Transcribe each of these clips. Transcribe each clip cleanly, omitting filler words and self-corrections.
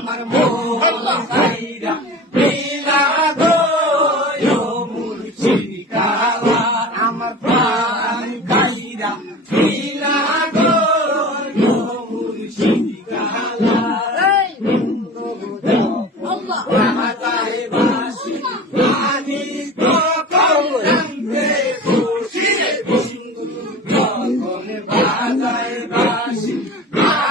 আমার মন গাইরা লীলা গো মুর্শিদ কালা আমার প্রাণ গাইরা লীলা গো মুর্শিদ কালা রাজায় বাসি আমি তো কৌরাঙ্গে খুশি রাজায় বাসি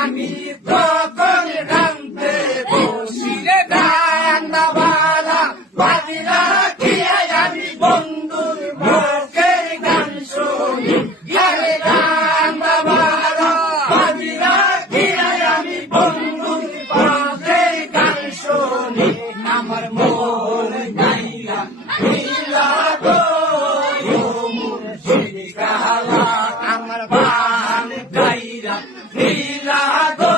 আমি তো কৌরাঙ্গে বসি রে ডান্ডা বালা বাজিরা খিয়া আমি বন্ধুর মুখে গান শুনি ইয়ারে ডান্ডা বালা বাজিরা খিয়া আমি বন্ধুর মুখে গান শুনি আমার মন গাইলা লীলা গো মুর্শিদ কালা আমার প্রাণ গাইলা লীলা গো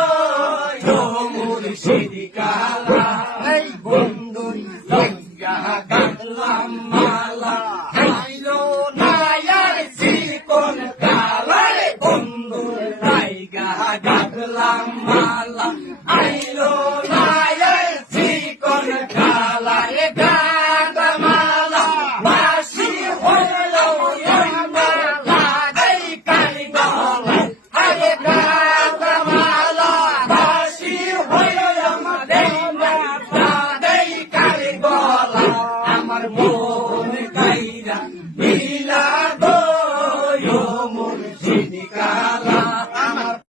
মুর্শিদ কালা